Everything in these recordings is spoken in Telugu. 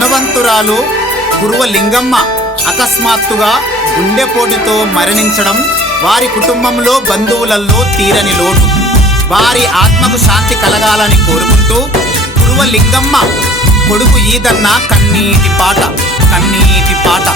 గుణవంతురాలు గురువ లింగమ్మ అకస్మాత్తుగా గుండెపోటుతో మరణించడం వారి కుటుంబంలో బంధువులలో తీరని లోటు. వారి ఆత్మకు శాంతి కలగాలని కోరుకుంటూ గురువ లింగమ్మ కొడుకు ఈదన్న కన్నీటి పాట కన్నీటి పాట.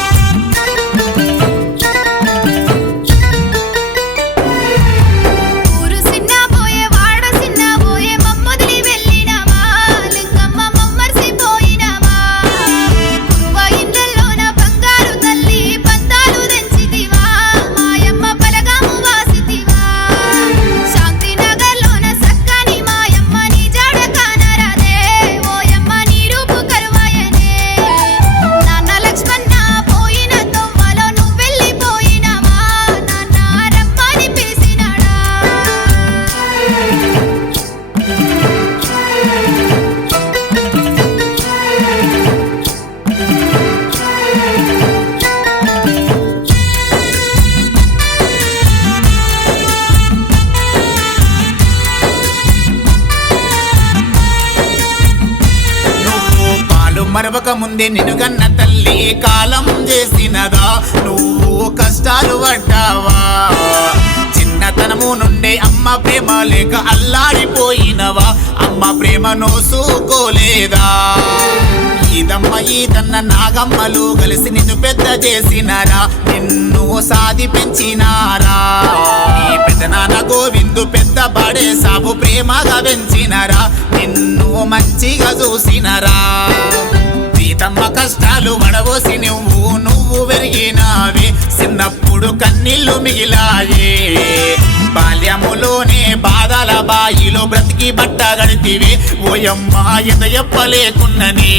ముందే నినుగన్న తల్లి కాలం చేసినదా? నువ్వు కష్టాలు పడ్డావా? చిన్నతనము నుండే అమ్మ ప్రేమ లేక అల్లాడిపోయినవా? అమ్మ ప్రేమ నోసుకోలేదా? ఈదమ్మ ఈదన్న నాగమ్మలు కలిసి నిన్ను పెద్ద చేసినారా? నిన్ను సాది పెంచినారా? ఈ పెద్ద నాన్న గోవిందు పెద్ద పడే సాబు ప్రేమగా పెంచినారా? నిన్ను మంచిగా చూసినారా? కష్టాలు వడవోసి నువ్వు నువ్వు పెరిగినావే చిన్నప్పుడు కన్నీళ్ళు మిగిలాయే. బాల్యములోనే బాధల బాయిలో బ్రతికి బట్ట గడితివే. ఓయమ్మ ఎంత చెప్పలేకున్ననే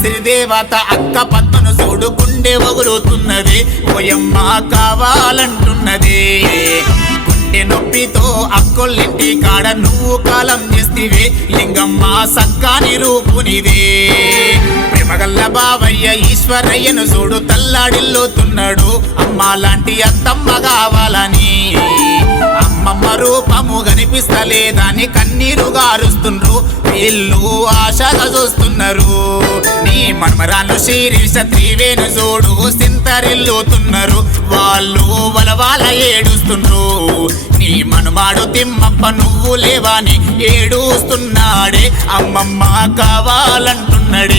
శ్రీదేవత అక్క పద్మను చూడుకుండే ఒగురుతున్నది ఓయమ్మ కావాలంటున్నది. గుండె నొప్పితో అక్కొల్లింటి కాడ నువ్వు కాలం చేస్తివే. లింగమ్మ సక్కాని రూపునిదే. ప్రేమగల్ల బావయ్య ఈశ్వరయ్యను చూడు తల్లాడిల్లుతున్నాడు. అమ్మ లాంటి అత్తమ్మ కావాలని. అమ్మమ్మ రూపము కనిపిస్తలేదని కన్నీరు గారుస్తుండ్రు. వీళ్ళు ఆశగా చూస్తున్నారు. నీ మన్మరాలు శిరీష త్రివేణు చూడు సింతరిల్లుతున్నారు. వాళ్ళు వలవాల ఏడుస్తుండ్రు. నీ మనుమాడు తిమ్మప్ప నువ్వు లేవాని ఏడుస్తున్నాడే. అమ్మమ్మ కావాలంటున్నాడే.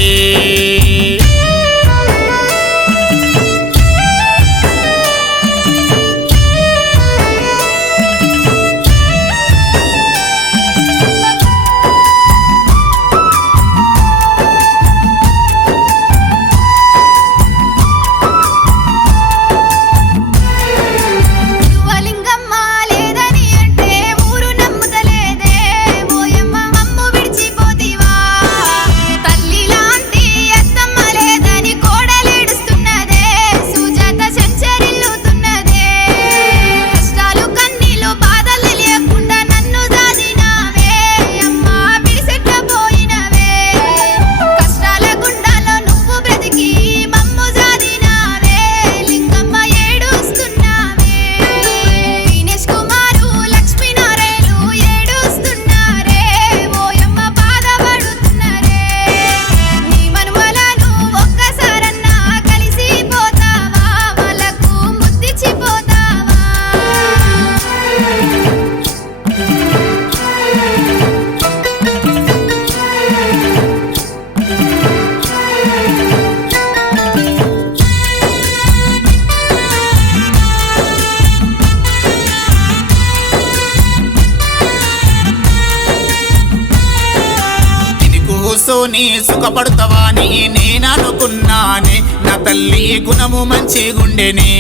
సుఖపడతావా అని నేననుకున్నానే నా తల్లి గుణము మంచిగుండెనే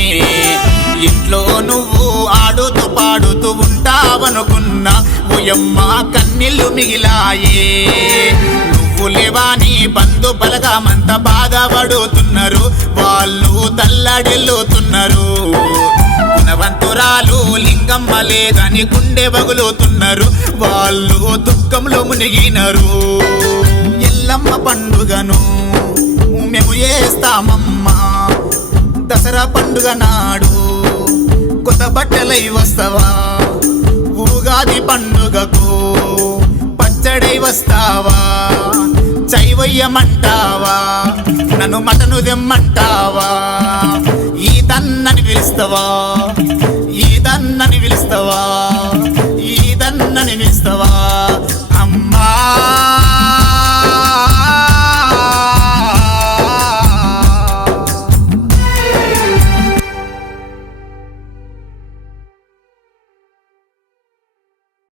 ఇంట్లో నువ్వు ఆడుతూ పాడుతూ ఉంటావనుకున్నా ఓయమ్మ కన్నీళ్ళు మిగిలాయే. నువ్వు లేవాని బంధు బలగామంత బాధపడుతున్నారు వాళ్ళు తల్లడెల్లుతున్నారు. గుణవంతురాలు లింగమ్మ లేదని గుండె బగులుతున్నారు వాళ్ళు దుఃఖంలో మునిగినరు. ఎల్లమ్మ పండుగను మేము చేస్తామమ్మా. దసరా పండుగ నాడు కొత్త బట్టలై వస్తావా? ఉగాది పండుగకు పచ్చడై వస్తావా? చైవయ్యమంటావా నన్ను మటను దెమ్మంటావా ఈ తన్నని పిలుస్తావా?